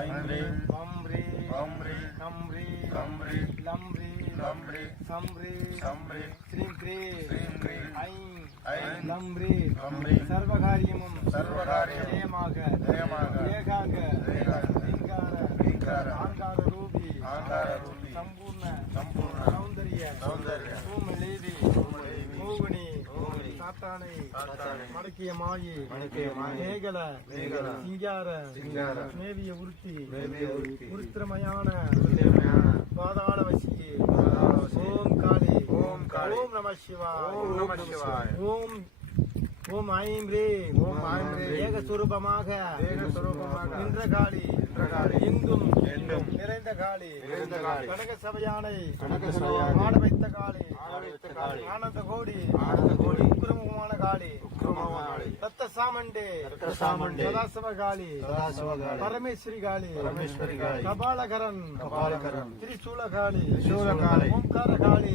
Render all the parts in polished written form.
ऐं ह्रीं ॐ ह्रीं ॐ ह्रीं ॐ ह्रीं ॐ ह्रीं लं ह्रीं लं ह्रीं सं ह्रीं सं ह्रीं श्रीं क्रीं श्रीं क्रीं ऐं ऐं लं ह्रीं लं ह्रीं सर्वकार्यमुம் सर्वकार्यமும் ஜெயமாக ஏகாங்க ீங்கார ஆங்கார ரூபி சம்பூர்ண சௌந்தர்ய பூமலேவி மோகினி சாத்தானை மடக்கிய மாயி மேகல சிங்கார மேவிய உருத்தி உருத்திரமயான பாதாள வசியே ஓம் காளி ஓம் நம சிவாய ஓம் ஐம் ரீம் ஏகஸ்வரூபமாக நின்ற காளி எங்கும் நிறைந்த காளி கனக சபையானை ஆட வைத்த காளி ஆனந்த கோடி உக்கிரமுகமான காளி ரத்த சாமண்டே சதாசிவ காளி பரமேஸ்வரி காளி கபாலகரன் திரிசூல காளி ஓம்கார காளி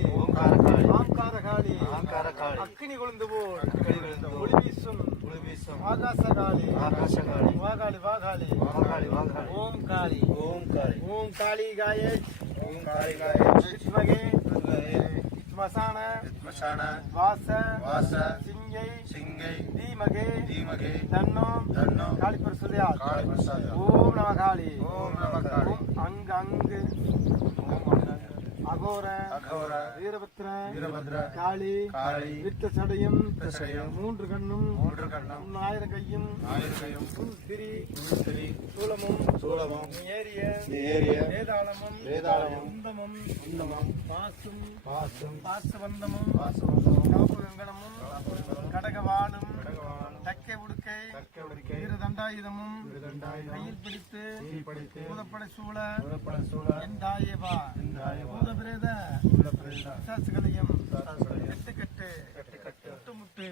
ஆம்கார காளி அக்கினி கொழுந்து போல் ஒளி வீசும் ஆகாசகாளி வாகாளி ஓம் காளி ஓம் காளி காயேஷ் வித்மகே ஸ்மசான வாச சிங்கை தீமகே தன்னோ காளி பிரசுதியாத் ஓம் நம காளி ஓம் அங்கு அகோர வீரபத்ர காளி வித்த சடையும் மூன்று கண்ணும் 1000 கையும் திரி சூலமும் ஏரிய வேதாளமும் குந்தமும் பாசவந்தமும் காப்புகங்கணமும் கடகவாளும் தக்கை உடுக்கை தண்டாயுதமும் கையில் பிடித்து பூதப்பட சூழ என் தாயேவா பூதபிரேத பிசாசுகளையும் கட்டு முட்டு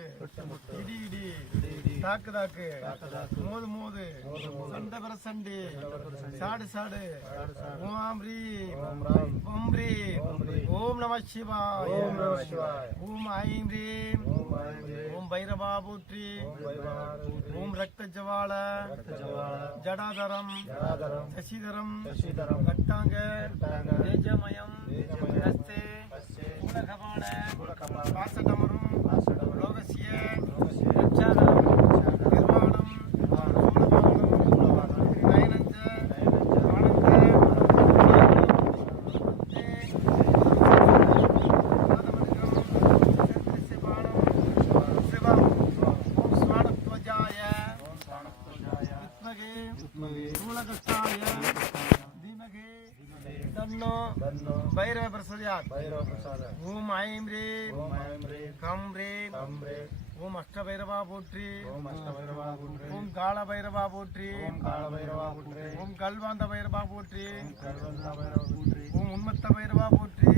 இடி தாக்கு மோது சண்டை சாடு ஓம் ஓம் நம சிவாய ஓம் ஐம் ரீம் ஓம் பைரவா போற்றி ஓம் ரக்த ஜவால ஜடாதரம் சசிதரம் கட்டாங்க தேஜமயம் கஸ்தே குலகபால வாசடமரும் லோகசிய ரட்சாதரம் நிர்வாணம் சூலபாலம் நயனஞ்ச भैरव प्रसाद ओम ऐं ह्रीं कं ह्रीं ओम अष्टभैरवा पोट्री ओम काल भैरवा पोट्री ओम कल्वांत भैरवा पोट्री ओम उन्मत्त भैरवा पोट्री।